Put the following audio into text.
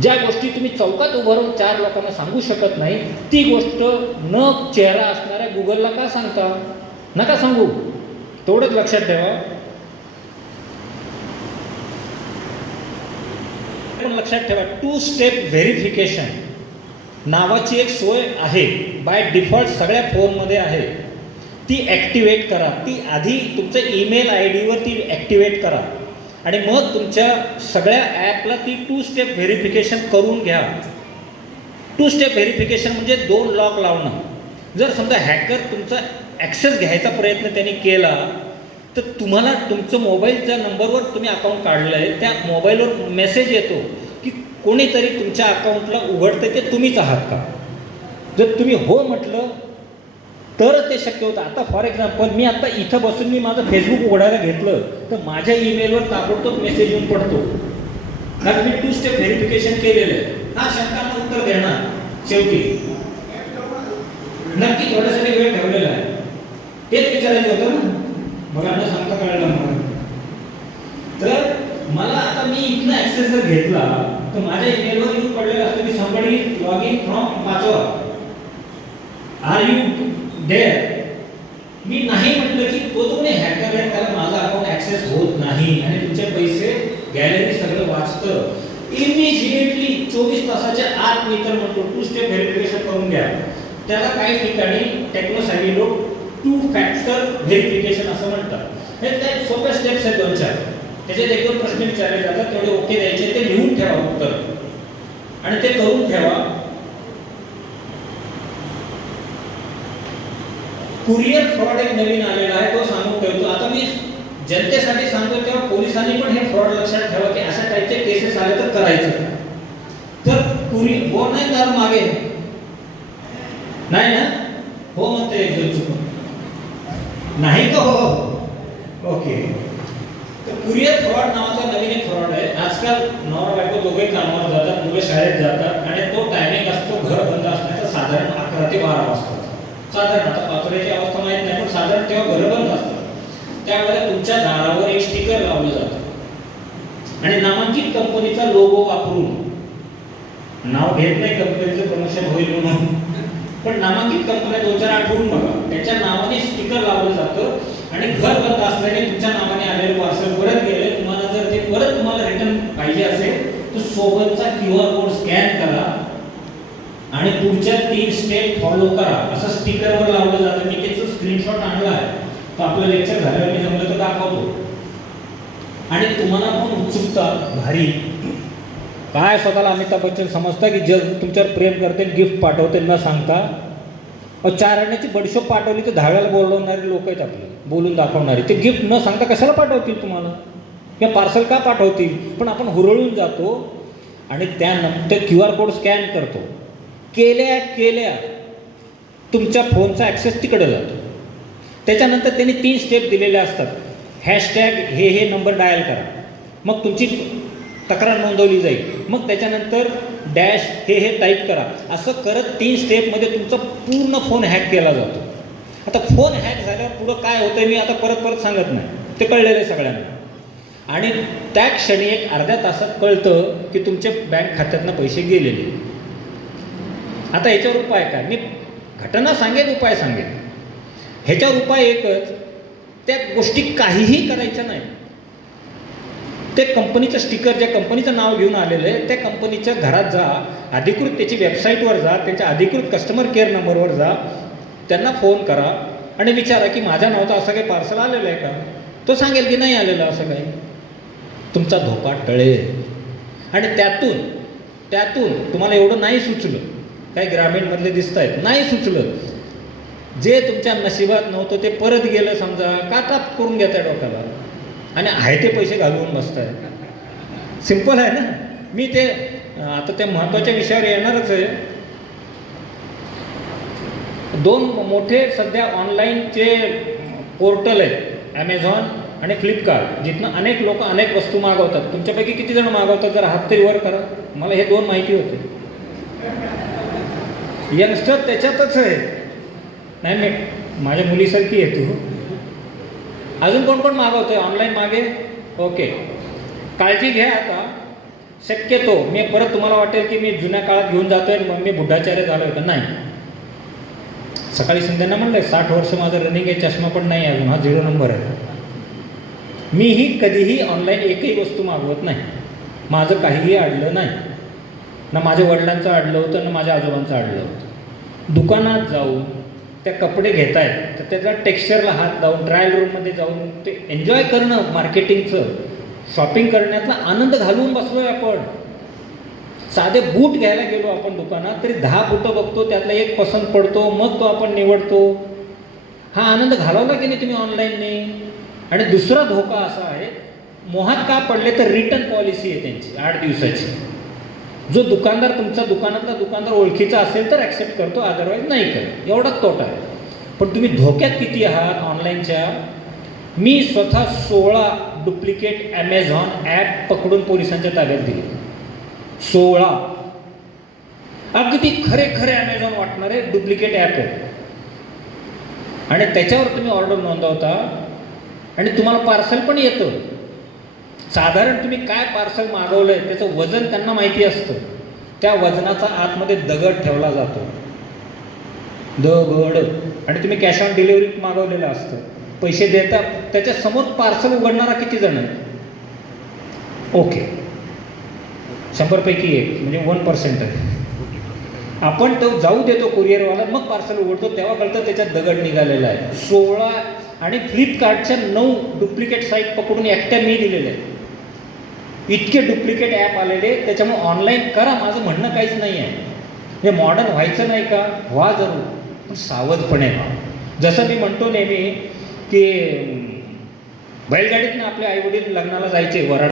ज्या गोष्टी तुम्ही चौकात उभं राहून चार लोकांना सांगू शकत नाही ती गोष्ट न चेहरा असणाऱ्या गुगलला का सांगता? नका सांगू. तेवढंच लक्षात ठेवा. पण लक्षात ठेवा टू स्टेप व्हेरिफिकेशन नावाची एक सोय आहे. बाय डिफॉल्ट सगळ्या फोनमध्ये आहे. ती ॲक्टिवेट करा. ती आधी तुमच्या ईमेल आय डीवर ती ॲक्टिवेट करा. आणि मग तुमच्या सगळ्या ॲपला ती टू स्टेप व्हेरिफिकेशन करून घ्या. टू स्टेप व्हेरिफिकेशन म्हणजे दोन लॉक लावणं. जर समजा हॅकर तुमचा ॲक्सेस घ्यायचा प्रयत्न त्यांनी केला तर तुम्हाला तुमचं मोबाईलच्या नंबरवर तुम्ही अकाउंट काढलं आहे त्या मोबाईलवर मेसेज येतो की कोणीतरी तुमच्या अकाउंटला उघडतं ते तुम्हीच आहात का? जर तुम्ही हो म्हटलं तरच ते शक्य होतं. आता फॉर एक्झाम्पल मी आता इथं बसून मी माझं फेसबुक उघडायला घेतलं तर माझ्या ईमेलवर ताबडतोब मेसेज येऊन पडतो. कारण मी टू स्टेप व्हेरिफिकेशन केलेलं आहे. हा शंकांना उत्तर देणार शेवटी. नक्की थोड्यासाठी वेळ ठेवलेला आहे. तेच विचारायचं होतं ना. बघा सांगता कळलं मला तर मला आता मी इथनं ऍक्सेस जर घेतला तर माझ्या ईमेलवर येऊन पडलेलं असतं की समबडी लॉग इन फ्रॉम पाचवा आर यू देअर मी नाही म्हटलं की तो जो कोणी हॅकर आहे त्याला माझा अकाउंट ऍक्सेस होत नाही. आणि तुमचे पैसे गॅलरी सगळं वाचतं. इमिजिएटली चोवीस तासाच्या आत मी तर म्हणतो टू स्टेप व्हेरिफिकेशन करून घ्या. त्याला काही ठिकाणी टेक्नोसाठी लोक टू फॅक्टर व्हेरिफिकेशन असं म्हणतात. हे त्या सोप्या स्टेप्स आहेत दोन चार. त्याच्यात एक दोन प्रश्न विचारले जातात तेवढे ओके द्यायचे ते लिहून ठेवा उत्तर. आणि ते करून ठेवा. कुरिअर फ्रॉड एक नवीन आलेला आहे तो सांगून ठेवतो. आता मी जनतेसाठी सांगतो तेव्हा पोलिसांनी पण हे फ्रॉड लक्षात ठेवा की अशा टाईपचे केसेस आले तर करायचं. तर कुरी हो नाही तर मागे. नाही ना? हो म्हणते एक चुकून. नाही का हो. ओके. तर कुरिअर फ्रॉड नावाचा नवीन एक फ्रॉड आहे. आजकाल नवरा बायको दोघे कामावर जातात मुलं शाळेत जातात आणि तो टायमिंग असतो घर बंद असण्याचा साधारण अकरा ते बारा वाजता. साधारण आता पाचोड्याची अवस्था माहीत नाही पण साधारण तेव्हा घर बंद असतात त्यावेळेला तुमच्या दारावर एक स्टिकर लावलं जातं. आणि नामांकित कंपनीचा लोगो वापरून नाव घेत नाही कंपनीचं प्रमोशन होईल म्हणून पण नामांकित कंपन्या दोन चार आठवून बघा. त्याच्या नावाने स्टिकर लावलं जातं आणि घर बंद असल्याने तुमच्या नावाने आलेलं पार्सल परत गेले तुम्हाला जर ते परत तुम्हाला रिटर्न पाहिजे असेल तर सोबतचा क्यू आर कोड स्कॅन करा आणि पुढच्या तीन स्टेप फॉलो करा. असं स्टिकरवर लावलं जातं. मी त्याचं स्क्रीनशॉट आणला आहे. तर आपलं लेक्चर झाल्यावर मी जमलं तर दाखवतो. आणि तुम्हाला पण उत्सुकता भारी. काय स्वतःला अमिताभ बच्चन समजता की जग तुमच्यावर प्रेम करते गिफ्ट पाठवते न सांगता? चार आणण्याची बडशोप पाठवली तर धाव्याला बोलवणारी लोक आहेत आपले. बोलून दाखवणारे. ते गिफ्ट न सांगता कशाला पाठवतील तुम्हाला? किंवा पार्सल का पाठवतील? पण आपण हुरळून जातो आणि त्यानंतर क्यू आर कोड स्कॅन करतो. केल्या केल्या तुमच्या फोनचा ॲक्सेस तिकडे जातो. त्याच्यानंतर त्यांनी तीन स्टेप दिलेले असतात. हॅशटॅग हे हे नंबर डायल करा. मग तुमची तक्रार नोंदवली जाईल. मग त्याच्यानंतर डॅश हे हे टाईप करा. असं करत तीन स्टेपमध्ये तुमचा पूर्ण फोन हॅक केला जातो. आता फोन हॅक झाल्यावर पुढं काय होतं मी आता परत परत सांगत नाही. ते कळलेलं आहे सगळ्यांना. आणि त्या क्षणी एक अर्ध्या तासात कळतं की तुमच्या बँक खात्यातनं पैसे गेलेले. आता ह्याच्यावर उपाय काय? मी घटना सांगेन उपाय सांगेन. ह्याच्यावर उपाय एकच त्या गोष्टी काहीही करायच्या नाही. ते कंपनीचं स्टिकर ज्या कंपनीचं नाव घेऊन आलेलं आहे त्या कंपनीच्या घरात जा अधिकृत त्याची वेबसाईटवर जा त्याच्या अधिकृत कस्टमर केअर नंबरवर जा त्यांना फोन करा आणि विचारा की माझ्या नावाचं असं काही पार्सल आलेलं आहे का? तो सांगेल की नाही आलेलं असं काही. तुमचा धोका टळेल. आणि त्यातून त्यातून तुम्हाला एवढं नाही सुचलं काही ग्रामीणमधले दिसत आहेत नाही सुचलं. जे तुमच्या नशिबात नव्हतं ते परत गेलं समजा काटात करून घेत आहे डोक्याला. आणि आहे ते पैसे घालवून बसताय. सिंपल आहे ना? मी ते आता त्या महत्त्वाच्या विषयावर येणारच आहे. दोन मोठे सध्या ऑनलाईनचे पोर्टल आहेत ॲमेझॉन आणि फ्लिपकार्ट जिथनं अनेक लोक अनेक वस्तू मागवतात. तुमच्यापैकी किती जण मागवतात? जर हात तरी वर करा. मला हे दोन माहिती होते. यंगस्टर त्याच्यातच आहे. नाही मी माझ्या मुलीसारखी आहे तू. अजून कोण कोण मागवतोय? ऑनलाईन मागे? ओके काळजी घ्या आता. शक्यतो मी परत तुम्हाला वाटेल की मी जुन्या काळात घेऊन जातोय आणि मग मी बुद्धाचार्य झालो का? नाही. सकाळी संध्याना म्हणलंय साठ वर्ष माझं रनिंग आहे चष्मा पण नाही अजून. हा झिरो नंबर आहे. मीही कधीही ऑनलाईन एकही वस्तू मागवत नाही. माझं काहीही अडलं नाही. ना माझ्या वडिलांचं अडलं होतं ना माझ्या आजोबांचं अडलं होतं. दुकानात जाऊन त्या कपडे घेत आहेत तर त्याच्या टेक्स्चरला हात लावून ट्रायल रूममध्ये जाऊन ते एन्जॉय करणं मार्केटिंगचं शॉपिंग करण्याचा आनंद घालवून बसलोय आपण. साधे बूट घ्यायला गेलो आपण दुकानात तरी दहा बुटं बघतो त्यातला एक पसंत पडतो मग तो आपण निवडतो. हा आनंद घालवला की नाही तुम्ही ऑनलाईनने? आणि दुसरा धोका असा आहे मोहात का पडले तर रिटर्न पॉलिसी आहे त्यांची आठ दिवसाची. जो दुकानदार तुमचा दुकानातला दुकानदार ओळखीचा असेल तर ॲक्सेप्ट करतो अदरवाईज नाही करत. एवढाच तोटा आहे. पण तुम्ही धोक्यात किती आहात ऑनलाईनच्या मी स्वतः सोळा डुप्लिकेट ॲमेझॉन ॲप पकडून पोलिसांच्या ताब्यात दिले. सोळा. अगदी खरे खरे ॲमेझॉन वाटणारे डुप्लिकेट ॲप आहे आणि त्याच्यावर तुम्ही ऑर्डर नोंदवता आणि तुम्हाला पार्सल पण येतं. साधारण तुम्ही काय पार्सल मागवलंय त्याचं वजन त्यांना माहिती असतं. त्या वजनाचा आतमध्ये दगड ठेवला जातो. दगड. आणि तुम्ही कॅश ऑन डिलिव्हरी मागवलेलं असतं. पैसे देता त्याच्यासमोर पार्सल उघडणारा किती जण आहे ओके शंभरपैकी एक म्हणजे वन पर्सेंट आहे. आपण तो जाऊ देतो कुरिअरवाला मग पार्सल उघडतो. तेव्हा कळतं त्याच्यात दगड निघालेला आहे. सोळा आणि फ्लिपकार्टच्या नऊ डुप्लिकेट साईट पकडून एकट्या मी दिलेल्या आहेत. इतके डुप्लिकेट ॲप आलेले त्याच्यामुळे ऑनलाईन करा माझं म्हणणं काहीच नाही आहे हे मॉडर्न व्हायचं नाही का? व्हा जरूर पण सावधपणे व्हा. जसं मी म्हणतो नेहमी की बैलगाडीतनं आपले आईवडील लग्नाला जायचे वराड